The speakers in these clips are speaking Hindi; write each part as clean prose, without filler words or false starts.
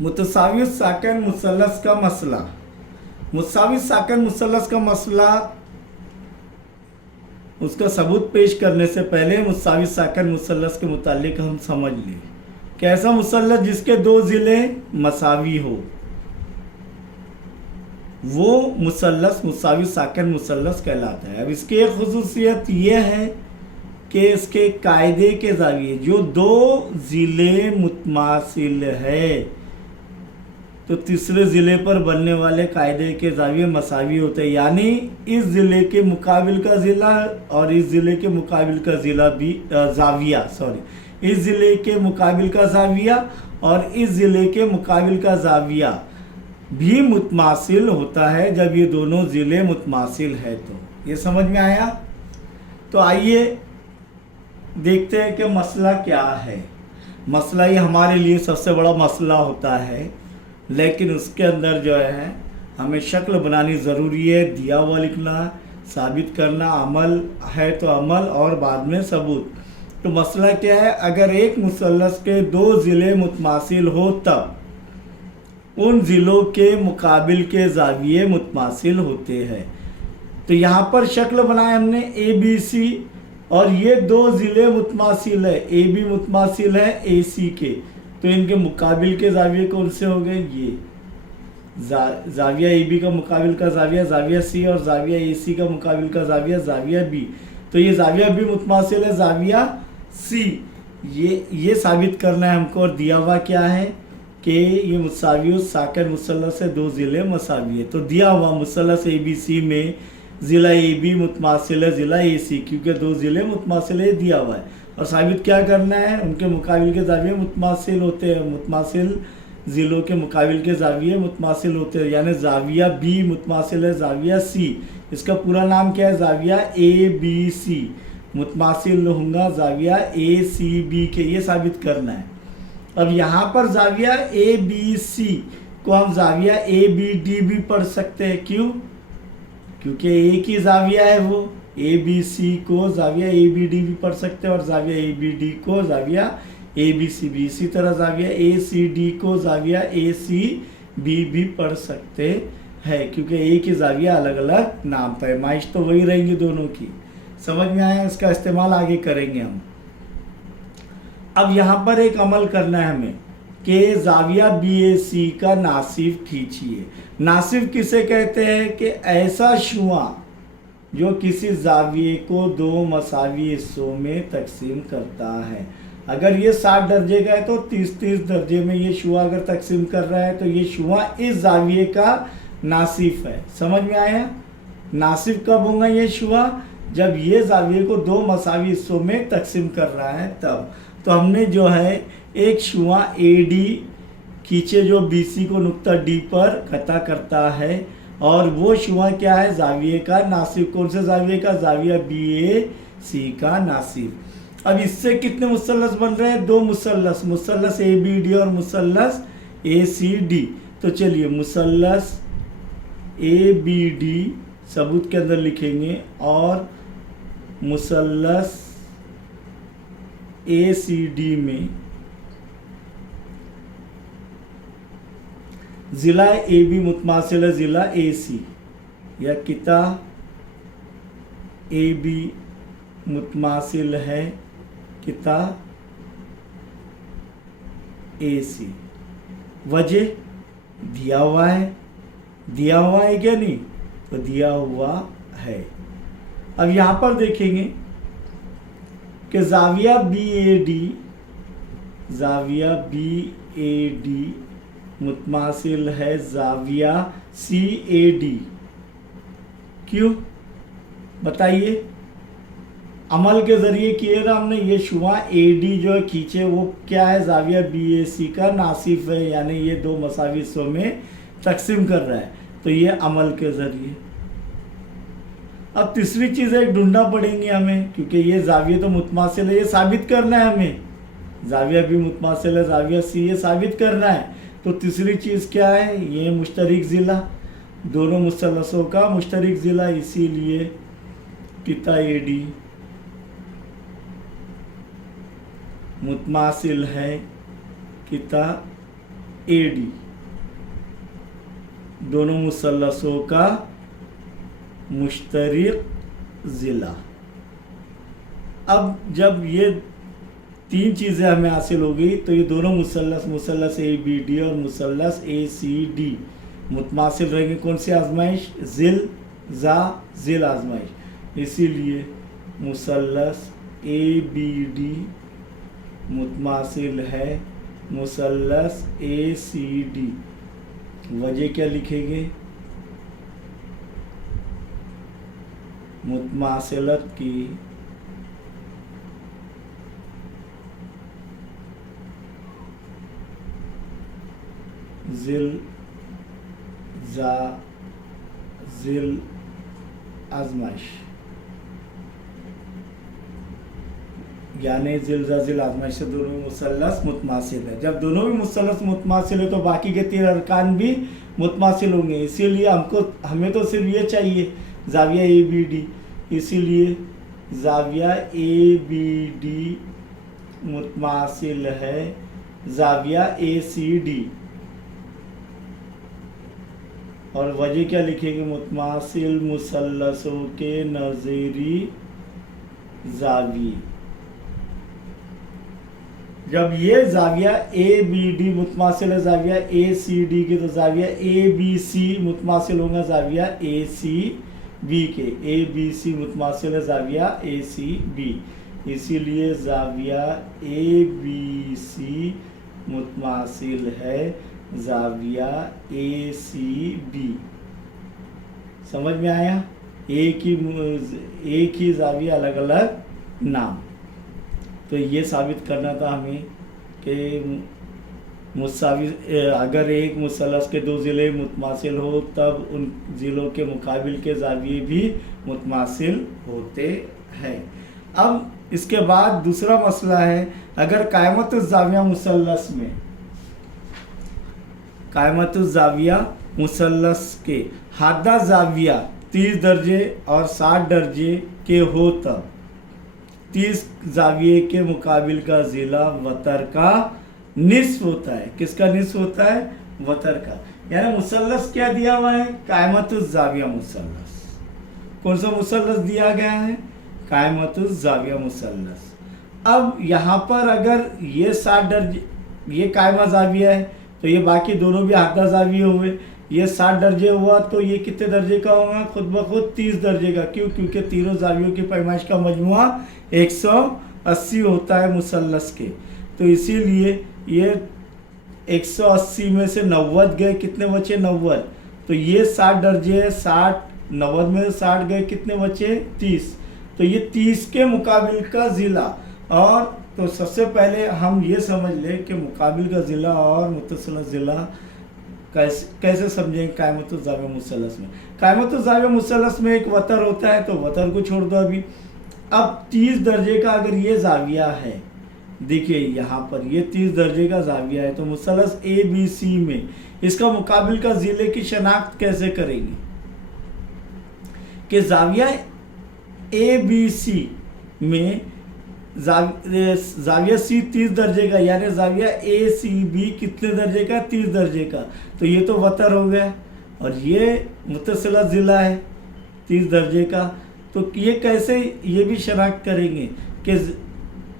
मुतसावित साकन मुसल्लस का मसला। मुतसावित साकन मुसल्लस का मसला, उसका सबूत पेश करने से पहले मुतसावित साकन मुसल्लस के मुतालिक हम समझ लें कि ऐसा मुसल्लस जिसके दो ज़िले मसावी हो, वो मुसल्लस मुतसावित साकन मुसल्लस कहलाता है। अब इसकी एक खुसूसियत यह है कि इसके कायदे के ज़ाविये जो दो ज़िले मुतमासिल है, तो तीसरे ज़िले पर बनने वाले कायदे के ज़ाविये मसावी होते हैं। यानी इस ज़िले के मुकाबिल का ज़िला और इस ज़िले के मुकाबिल का ज़िला भी इस ज़िले के मुकाबिल का ज़ाविया और इस ज़िले के मुकाबिल का ज़ाविया भी मुतमासिल होता है जब ये दोनों ज़िले मुतमासिल है। तो ये समझ में आया। तो आइए देखते हैं कि मसला क्या है। मसला ये हमारे लिए सबसे बड़ा मसला होता है, लेकिन उसके अंदर जो है हमें शक्ल बनानी ज़रूरी है, दिया हुआ लिखना, साबित करना, अमल है तो अमल और बाद में सबूत। तो मसला क्या है, अगर एक मुसल्लस के दो ज़िले मुतमासिल हो तब उन ज़िलों के मुकाबिल के ज़ाविये मुतमासिल होते हैं। तो यहाँ पर शक्ल बनाए हमने ए बी सी, और ये दो ज़िले मुतमासिल है, ए बी मुतमासिल है ए सी के, तो इनके मुकाबिल के ज़ाविये कौन से हो गए, ये ज़ाविया ए बी का मुकाबिल का ज़ाविया ज़ाविया सी, और ज़ाविया ए सी का मुकाबिल का ज़ाविया ज़ाविया बी। तो ये ज़ाविया बी मुतमासिल है ज़ाविया सी, ये साबित करना है हमको। और दिया हुआ क्या है कि ये मुतसावियुत साकिन मुसल्लस से दो ज़िले मसावी है। तो दिया हुआ मुसल्लस ए बी सी में ज़िला ए बी मुतमासिल है ज़िला ए सी, क्योंकि दो ज़िले मुतमासिल है दिया हुआ है। और साबित क्या करना है, उनके मुकाबिल के ज़ाविये मुतमासिल होते हैं, मुतमासिल ज़िलों के मुकाबिल के ज़ाविये मुतमासिल होते हैं। यानी ज़ाविया बी मुतमासिल है ज़ाविया सी, इसका पूरा नाम क्या है, ज़ाविया ए बी सी मुतमासिल होगा ज़ाविया ए सी बी के, ये साबित करना है। अब यहाँ पर ज़ाविया ए बी सी को हम ज़ाविया ए बी डी भी पढ़ सकते हैं। क्यों? क्योंकि एक ही ज़ाविया है, वो ए बी सी को ज़ाविया ए बी डी भी पढ़ सकते हैं और ज़ाविया ए बी डी को ज़ाविया ए बी सी भी। इसी तरह ज़ाविया ए सी डी को ज़ाविया ए सी बी भी पढ़ सकते हैं, क्योंकि एक ही ज़ाविया अलग अलग नाम पैमाइश तो वही रहेंगी दोनों की। समझ में आया? इसका इस्तेमाल आगे करेंगे हम। अब यहाँ पर एक अमल करना है हमें कि ज़ाविया बी ए सी का नासिब खींचिए। नासिब किसे कहते हैं कि ऐसा शुआ जो किसी ज़ाविये को दो मसावी हिस्सों में तकसीम करता है। अगर ये 60 दर्जे का है तो 30-30 दर्जे में ये शुआ अगर तकसीम कर रहा है, तो ये शुआ इस ज़ाविये का नासिब है। समझ में आया? नासिब कब होगा ये शुआ, जब ये ज़ाविये को दो मसावी हिस्सों में तकसीम कर रहा है तब। तो हमने जो है एक शुआ ए डी खींचे जो बी सी को नुक्ता डी पर कता करता है, और वो शुआ क्या है, ज़ाविये का नासिब। कौन से ज़ाविये का? ज़ाविया बी ए सी का नासिब। अब इससे कितने मुसल्लस बन रहे हैं? दो मुसल्लस, मुसल्लस ए बी डी और मुसल्लस ए सी डी। तो चलिए मुसल्लस ए बी डी सबूत के अंदर लिखेंगे, और मुसल्लस ए सी डी में ज़िला ए बी मुतमासिल है ज़िला ए सी, या किता ए बी मुतमासिल है किता ए सी। वजह दिया हुआ है, दिया हुआ है क्या नहीं, तो दिया हुआ है। अब यहाँ पर देखेंगे कि ज़ाविया बी ए डी, ज़ाविया बी ए डी मुतमासिल है ज़ाविया सी ए डी। क्यों बताइए? अमल के ज़रिए किए ना हमने। ये शुआ ए डी जो है खींचे, वो क्या है, ज़ाविया बी ए सी का नासिफ है, यानी ये दो मसावी हिस्सों में तकसीम कर रहा है। तो ये अमल के ज़रिए। अब तीसरी चीज़ एक ढूंढना पड़ेंगे हमें, क्योंकि ये ज़ाविया तो मुतमासिल है, ये साबित करना है हमें। ज़ाविया भी मुतमासिल है ज़ाविया सी, ये साबित करना है। तो तीसरी चीज़ क्या है, ये मुश्तरिक ज़िला, दोनों मुसल्लसों का मुश्तरिक ज़िला, इसीलिए किता ए डी मुतमासिल है किता AD, दोनों मुसल्लसों का मुश्तरक ज़िला। अब जब ये तीन चीज़ें हमें हासिल हो गई तो ये दोनों मुसल्लस ABD और मुसल्लस ACD मुतमासिल रहेंगे। कौन सी आजमाइश? ज़िल आजमाइश। इसीलिए मुसल्लस ABD मुतमासिल है मुसल्लस ACD। वजह क्या लिखेंगे? मुतमासिलत की ज़िल आजमाइश, यानी ज़िल आजमाइश से दोनों मुसल्लस मुतमासिल है। जब दोनों भी मुसल्लस मुतमासिल है तो बाकी के तीन अरकान भी मुतमासिल होंगे। इसीलिए हमें तो सिर्फ ये चाहिए ज़ाविया ABD, इसीलिए ज़ाविया ABD मुतमासिल है ज़ाविया ACD। और वजह क्या लिखेंगे? मुतमासिल मुसल्लसों के नज़ीरी ज़ाविये। जब ये ज़ाविया ABD मुतमासिल है ज़ाविया ACD के तो ज़ाविया ABC मुतमासिल होगा ज़ाविया ACB के। ABC मुतमासिल है ज़ाविया ACB, इसीलिए ज़ाविया ABC मुतमासिल है ज़ाविया ACB। समझ में आया? एक ही ज़ाविया अलग अलग नाम। तो ये साबित करना था हमें कि मुसावी अगर एक मुसल्लस के दो ज़िले मुतमासिल हो तब उन ज़िलों के मुकाबिल के ज़ाविये भी मुतमासिल होते हैं। अब इसके बाद दूसरा मसला है, अगर कायमतुज़्ज़ाविया मुसल्लस में कायमतुज़्ज़ाविया मुसल्लस के हादा ज़ाविया 30 दर्जे और 60 दर्जे के हो तब 30 ज़ाविये के मुकाबिल का ज़िला वतर का निस्फ होता है। किसका निस्फ होता है? वतर का। यानी मुसल्लस क्या दिया हुआ है? कायमतुज़्ज़ाविया मुसल्लस। कौन सा मुसल्लस दिया गया है? कायमतुज़्ज़ाविया मुसल्लस। अब यहाँ पर अगर ये 60 दर्जे, ये कायमा ज़ाविया है तो ये बाकी दोनों भी हादा ज़ाविये हुए। ये 60 दर्जे हुआ तो ये कितने दर्जे का होगा? खुद ब खुद 30 दर्जे का। क्यों? क्योंकि तीनों ज़ावियों की पैमाइश का मजमुआ 180 होता है मुसल्लस के। तो इसीलिए ये 180 में से 90 गए, कितने बचे? 90। तो ये 60 दर्जे है, 90 में 60 गए, कितने बचे? 30। तो ये 30 के मुकाबिल का ज़िला। और तो सबसे पहले हम ये समझ लें कि मुकाबिल का ज़िला और मुत्तसिल ज़िला कैसे समझेंगे कायमतुज़्ज़ाविया मुसल्लस में। कायमतुज़्ज़ाविया मुसल्लस में एक वतर होता है, तो वतर को छोड़ दो अभी। अब 30 दर्जे का अगर ये ज़ाविया है, देखिए यहाँ पर ये 30 दर्जे का ज़ाविया है, तो मुसल्लस ABC में इसका मुकाबिल का ज़िले की शनाख्त कैसे करेंगे? कि ज़ाविया ABC में ज़ाविया C 30 दर्जे का, यानी ज़ाविया ACB कितने दर्जे का? 30 दर्जे का। तो ये तो वतर हो गया और ये मुत्तसिला ज़िला है 30 दर्जे का। तो ये कैसे ये भी शनाख्त करेंगे कि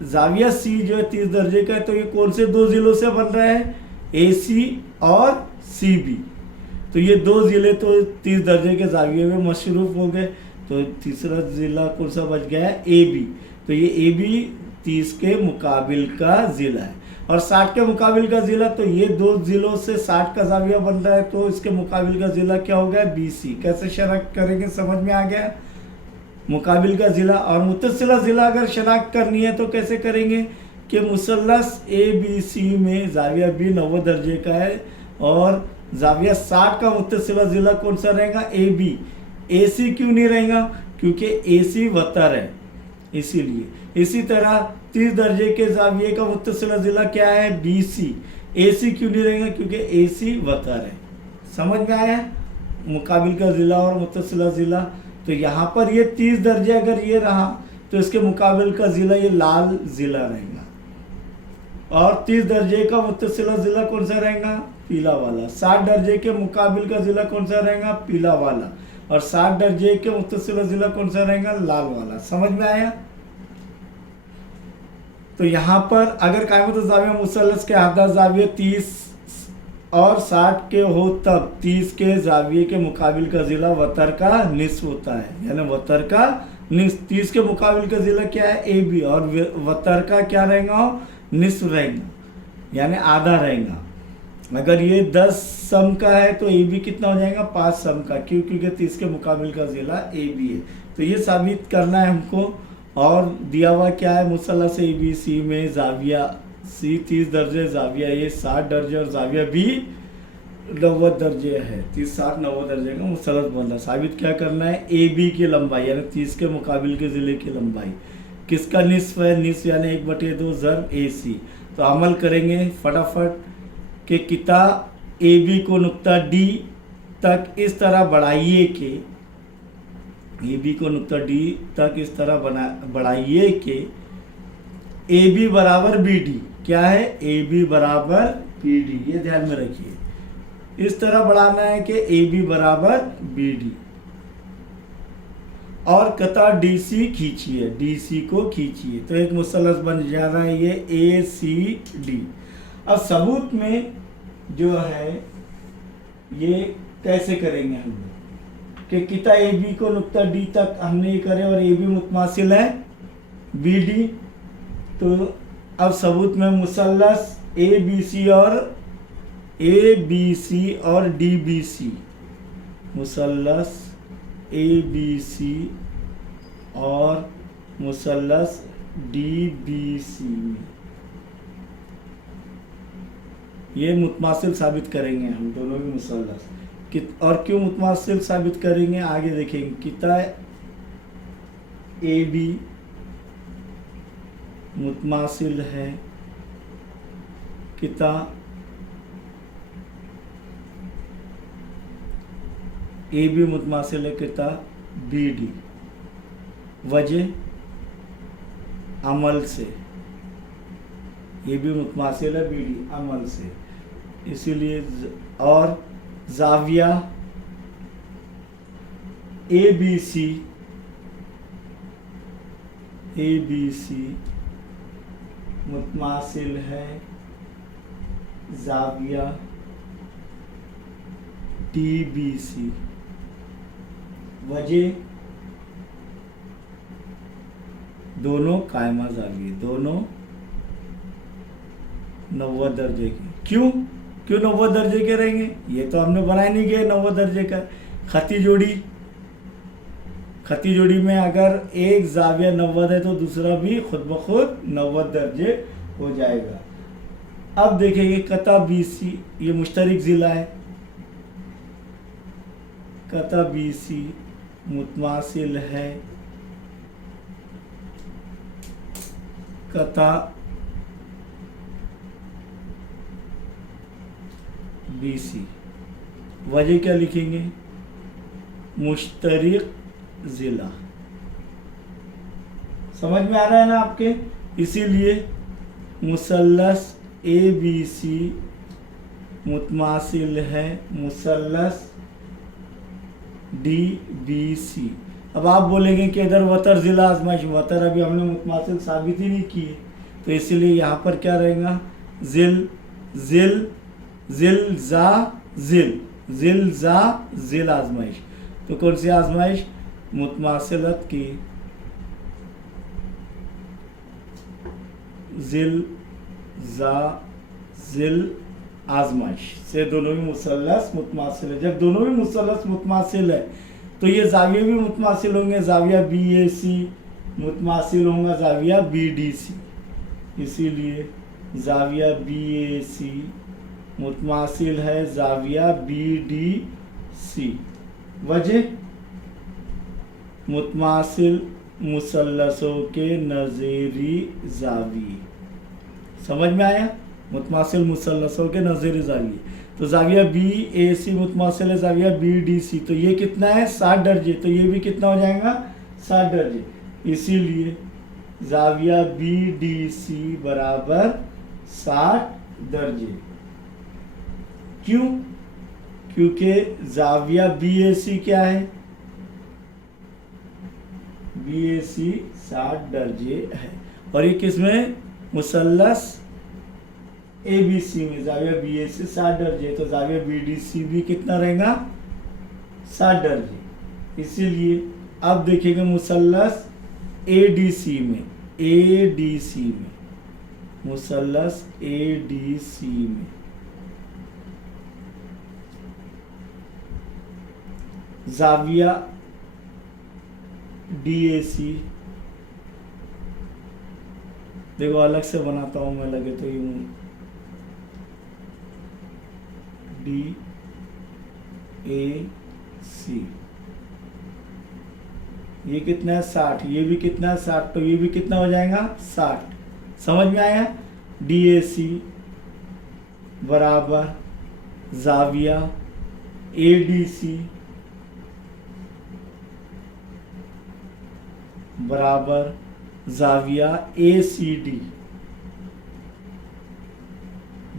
ज़ाविया C जो है 30 दर्जे का है, तो ये कौन से दो ज़िलों से बन रहा है? AC और CB। तो ये दो ज़िले तो 30 दर्जे के ज़ाविये में मशरूफ़ हो गए। तो तीसरा ज़िला कौन सा बच गया है? AB। तो ये AB 30 के मुकाबिल का ज़िला है। और 60 के मुकाबिल का ज़िला, तो ये दो ज़िलों से 60 का ज़ाविया बन रहा है, तो इसके मुकाबिल का ज़िला क्या हो गया? BC। कैसे शनाख्त करेंगे? समझ में आ गया? मुकाबिल का ज़िला। और मुत्तसिला ज़िला अगर शनाख्त करनी है तो कैसे करेंगे? कि मुसल्लस ABC में ज़ाविया B 90 दर्जे का है और ज़ाविया 60 का मुत्तसिला ज़िला कौन सा रहेगा? AB। AC क्यों नहीं रहेगा? क्योंकि AC वतर है, इसीलिए। इसी तरह 30 दर्जे के ज़ाविये का मुत्तसिला ज़िला क्या है? BC। AC क्यों नहीं रहेगा? क्योंकि AC वतर है। समझ में आया मुकाबिल का ज़िला और मुत्तसिला ज़िला? तो यहाँ पर ये 30 दर्जे अगर ये रहा तो इसके मुकाबिल का ज़िला ये लाल ज़िला रहेगा। और 30 दर्जे का मुत्तसिला ज़िला कौन सा रहेगा? पीला वाला। 60 दर्जे के मुकाबिल का ज़िला कौन सा रहेगा? पीला वाला। और 60 दर्जे के मुत्तसिला ज़िला कौन सा रहेगा? लाल वाला। समझ में आया? तो यहाँ पर अगर कायमत ज़ाविया मुसल्लस के अहदा ज़ाविया 30 और 60 के हो तब 30 के ज़ाविये के मुकाबिल का ज़िला वतर का निस्फ होता है, यानी वतर का निस्फ। 30 के मुकाबिल का ज़िला क्या है? A B. और वतर का क्या रहेगा? निस्फ रहेगा, यानी आधा रहेगा। अगर ये 10 सम का है तो ए बी कितना हो जाएगा? 5 सम का। क्यों? क्योंकि 30 के मुकाबिल का ज़िला ए बी है। तो ये साबित करना है हमको। और दिया हुआ क्या है? मुसल्लस ए बी सी में ज़ाविया सी 30 दर्जे, ज़ाविया ए 60 दर्जे और ज़ाविया बी 90 दर्जे है। 30, 60, 90 दर्जे का मुसल्लस बनना। साबित क्या करना है? ए बी की लंबाई यानी 30 के मुकाबिल के ज़िले की लंबाई किसका निस्फ है? निस्फ यानी 1/2 ज़रब ए सी। तो अमल करेंगे फटाफट कि किता ए बी को नुक्ता डी तक इस तरह बढ़ाइए कि ए बी को नुक्ता डी तक इस तरह बढ़ाइए कि ए बी बराबर बी डी। क्या है? ए बी बराबर बी डी। ये ध्यान में रखिए, इस तरह बढ़ाना है कि ए बी बराबर बी डी। और कता डी सी खींचिए, डी सी को खींचिए। तो एक मुसल्लस बन जा रहा है ये ए सी डी। अब सबूत में जो है ये कैसे करेंगे हम कि किता ए बी को नुक्ता डी तक हमने ये करे और ए बी मुतमासिल है बी डी। तो अब सबूत में मुसल्लस ए बी सी और डी बी सी, मुसल्लस ए बी सी और मुसल्लस डी बी सी में ये मुतमासिल साबित करेंगे हम दोनों भी मुसल्लस। और क्यों मुतमासिल साबित करेंगे आगे देखेंगे। किता ए बी मुतमासिल है किता ए बी मुतमासिल है किता बी डी। वजह अमल से, ए बी मुतमासिल है बी डी अमल से, इसीलिए। और ज़ाविया ए बी सी मुतमासिल है ज़ाविया डी बी सी। वजह दोनों कायमा ज़ाविये, दोनों 90 दर्जे के। क्यों 90 दर्जे के रहेंगे? ये तो हमने बनाए नहीं गए 90 दर्जे का। खती जोड़ी में अगर एक ज़ाविया 90 है तो दूसरा भी खुद ब खुद 90 दर्जे हो जाएगा। अब देखेंगे कता बी सी, ये मुश्तरक ज़िला है। कता बी सी मुतमासिल है कता बी सी। वजह क्या लिखेंगे? मुश्तरक ज़िला। समझ में आ रहा है ना आपके? इसीलिए मुसल्लस ए बी सी मुतमासिल है मुसल्लस डी बी सी। अब आप बोलेंगे कि इधर वतर ज़िला आजमाइश, वतर अभी हमने मुतमासिल साबित ही नहीं किए, तो इसीलिए यहाँ पर क्या रहेगा? ज़िल आजमाइश। तो कौन सी आजमाइश? मुतमासिलत की ज़िल आजमाइश से दोनों भी मुसल्लस मुतमासिल है। जब दोनों भी मुसल्लस मुतमासिल है तो ये ज़ाविये भी मुतमासिल होंगे। ज़ाविया बी ए सी मुतमासिल होगा ज़ाविया बी डी सी। इसीलिए ज़ाविया बी ए सी मुतमासिल है ज़ाविया बी डी सी। वजह मुतमासिल मुसल्लसों के नज़ीरी ज़ाविये। समझ में आया? मुतमासिल मुसल्लसों के नज़ीरी ज़ाविये। तो ज़ाविया बी ए सी मुतमासिल है ज़ाविया बी डी सी। तो ये कितना है? 60 दर्जे। तो ये भी कितना हो जाएगा? 60 दर्जे। इसीलिए ज़ाविया बी डी सी बराबर 60 दर्जे। क्यों? क्योंकि जाविया BAC क्या है? BAC 60 दर्जे है। और ये किसमें? मुसल्लस ABC में जाविया BAC 60 दर्जे, तो जाविया BDC भी कितना रहेगा? 60 दर्जे। इसीलिए अब देखेंगे मुसल्लस ADC में, मुसल्लस ADC में जाविया DAC, देखो अलग से बनाता हूं मैं, लगे तो यूं DAC, ये कितना है? 60। ये भी कितना है? 60। तो ये भी कितना हो जाएगा? 60। समझ में आया? DAC बराबर जाविया ADC बराबर जाविया ACD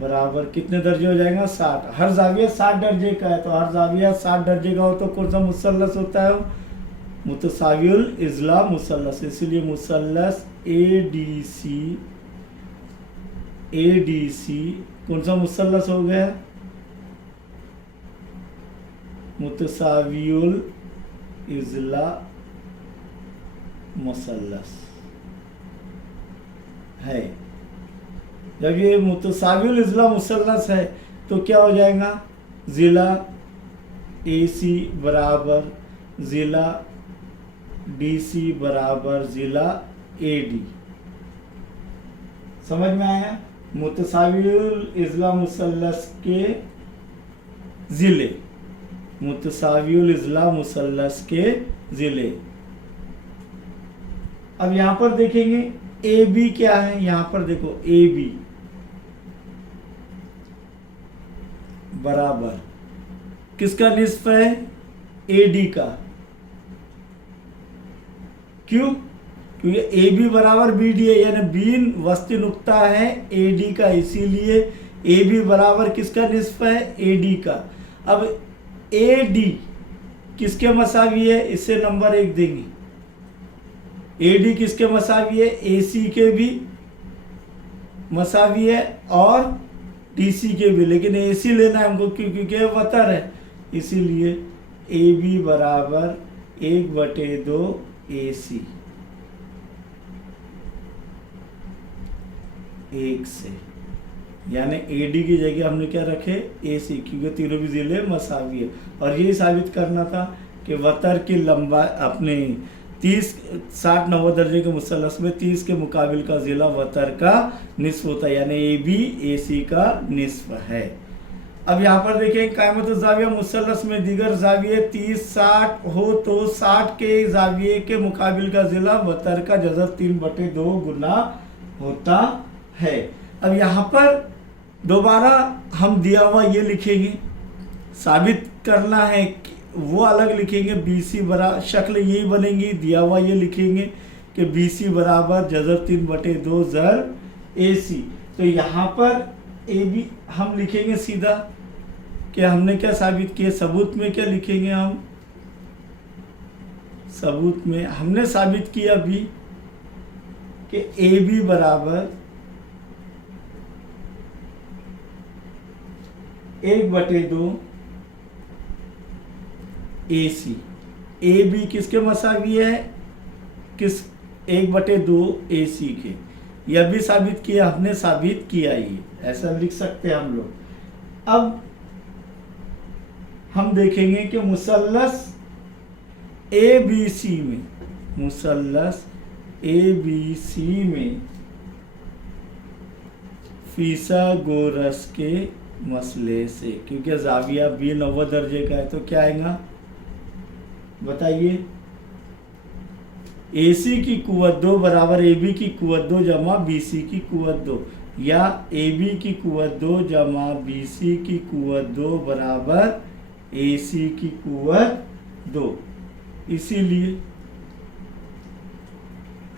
बराबर कितने दर्जे हो जाएगा? 60। हर जाविया 60 दर्जे का है, तो हर जाविया 60 दर्जे का हो तो कौन सा मुसल्लस होता है? मुतसावियुल इज़्ला मुसल्लस। इसलिए मुसल्लस ADC कौन सा मुसल्लस हो गया? मुतसावियुल इज़्ला मुसल्लस है। जब ये मुतसावियुल इज़्ला मुसल्लस है तो क्या हो जाएगा? ज़िला AC बराबर ज़िला DC बराबर ज़िला AD। समझ में आया? मुतसावियुल इज़्ला मुसल्लस के ज़िले, मुतसावियुल इज़्ला मुसल्लस के ज़िले। अब यहां पर देखेंगे AB क्या है? यहां पर देखो AB बराबर किसका निस्फ है? AD का। क्यों? क्योंकि AB बराबर BD है, यानी बीन वस्ती नुक्ता है AD का, इसीलिए AB बराबर किसका निस्फ है? AD का। अब AD किसके मसावी है? इससे नंबर 1 देंगे। AD किसके मसावी है? AC के भी मसावी है और DC के भी, लेकिन AC लेना है हमको क्योंकि वतर है, इसीलिए AB बराबर 1/2 AC 1 से, यानी AD की जगह हमने क्या रखे? AC, क्योंकि तीनों भी जिले मसावी है। और यही साबित करना था कि वतर की लंबाई अपने 60-90 दर्जे के मुसल्लस में 30 के मुकाबिल का जिला वतर का निस्फ होता है, यानी AB AC का निस्फ है। अब यहाँ पर देखें कायमत जाविया मुसल्लस में दीगर जाविये 30-60 हो तो 60 के जाविये के मुकाबिल का जिला वतर का जज़र 3/2 गुना होता है। अब यहाँ पर दोबारा हम दिया हुआ ये लिखेंगे, साबित करना है वो अलग लिखेंगे। BC बराबर शक्ल यही बनेगी, दिया हुआ ये लिखेंगे कि BC बराबर जज़र 3/2 ज़र AC। तो यहाँ पर AB हम लिखेंगे सीधा कि हमने क्या साबित किया। सबूत में क्या लिखेंगे हम? सबूत में हमने साबित किया अभी कि AB बराबर 1/2 AC। AB किसके मसावी है? किस? 1/2 AC के। यह भी साबित किया हमने, साबित किया ये, ऐसा लिख सकते हैं हम लोग। अब हम देखेंगे कि मुसल्लस ABC में, मुसल्लस ABC में फिसागोरस के मसले से, क्योंकि जाविया B 90 दर्जे का है, तो क्या आएगा बताइए? AC की कुव्वत 2 बराबर AB की कुव्वत 2 जमा BC की कुव्वत 2, या AB की कुव्वत 2 जमा BC की कुव्वत 2 बराबर AC की कुव्वत 2। इसीलिए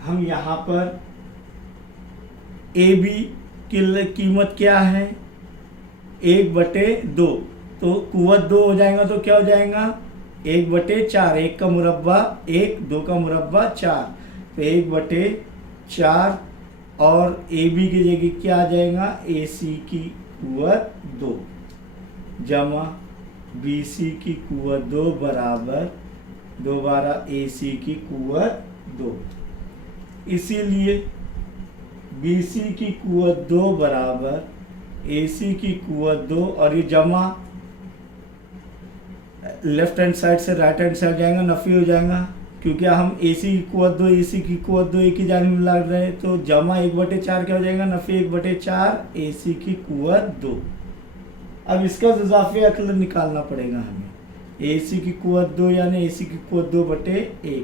हम यहाँ पर AB कीमत क्या है 1/2, तो कुव्वत 2 हो जाएगा तो क्या हो जाएगा 1/4, 1 का मुरब्बा 1, 2 का मुरब्बा 4, तो 1/4 और ए बी की जगह क्या आ जाएगा ए सी की कुव्वत 2 जमा बी सी की कुव्वत 2 बराबर 2 बारह ए सी की कुव्वत 2। इसीलिए बी सी की कुव्वत 2 बराबर ए सी की कुव्वत 2 और ये जमा लेफ्ट हैंड साइड से राइट हैंड साइड जाएगा, नफी हो जाएगा क्योंकि हम ए सी की कुव्वत 2 ए सी की कुव्वत 2 एक ही जाने में लग रहे हैं, तो जमा 1/4 क्या हो जाएगा नफी 1/4 ए सी की कुव्वत 2। अब इसका इजाफी अक्ल निकालना पड़ेगा हमें ए सी की कुव्वत 2 यानी ए सी की कुव्वत 2/1,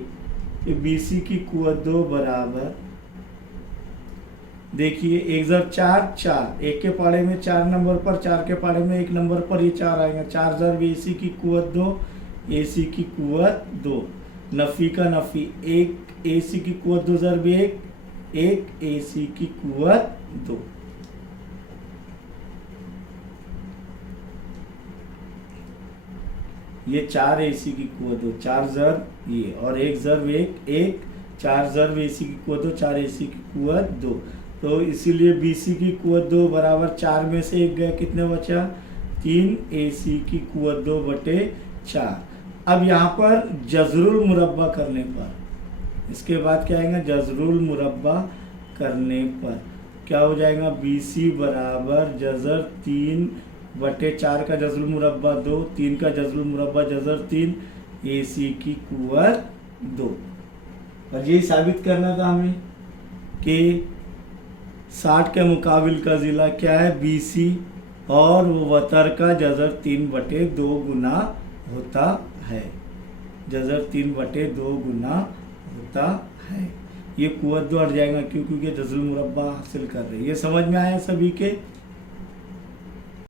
बी सी की कुव्वत 2 बराबर देखिए 1 × 4 4, एक के पाड़े में 4 नंबर पर, 4 के पाड़े में 1 नंबर पर ये 4 आएगा, 4 ज़र ए सी की कुव्वत 2 ए सी की कुव्वत 2, नफ़ी का नफ़ी 1 ए सी की कुव्वत 2 ज़र 1 1 ए सी की कुव्वत 2। ये 4 ए सी की कुव्वत 2, 4 ज़र ये और 1 ज़र 1 1, 4 ज़र ए सी की कुव्वत 2 4 ए सी की कुव्वत 2, तो इसीलिए बी सी की कुव्वत 2 बराबर 4 में से 1 गया, कितने बचा 3 ए सी की कुव्वत 2/4। अब यहाँ पर जज़रुल मुरब्बा करने पर, इसके बाद क्या आएगा जज़रुल मुरब्बा करने पर क्या हो जाएगा बी सी बराबर जज़र 3/4 का जज़रुल मुरब्बा 2, 3 का जज़रुल मुरब्बा जज़र 3 ए सी की कुव्वत 2। और यही साबित करना था हमें कि 60 के मुकाबिल का ज़िला क्या है बी सी और वो वतर का जज़र 3/2 गुना होता है, जज़र 3/2 गुना होता है। ये कुव्वत 2 हट जाएगा क्योंकि जज़रुल मुरब्बा हासिल कर रहे हैं। ये समझ में आया सभी के।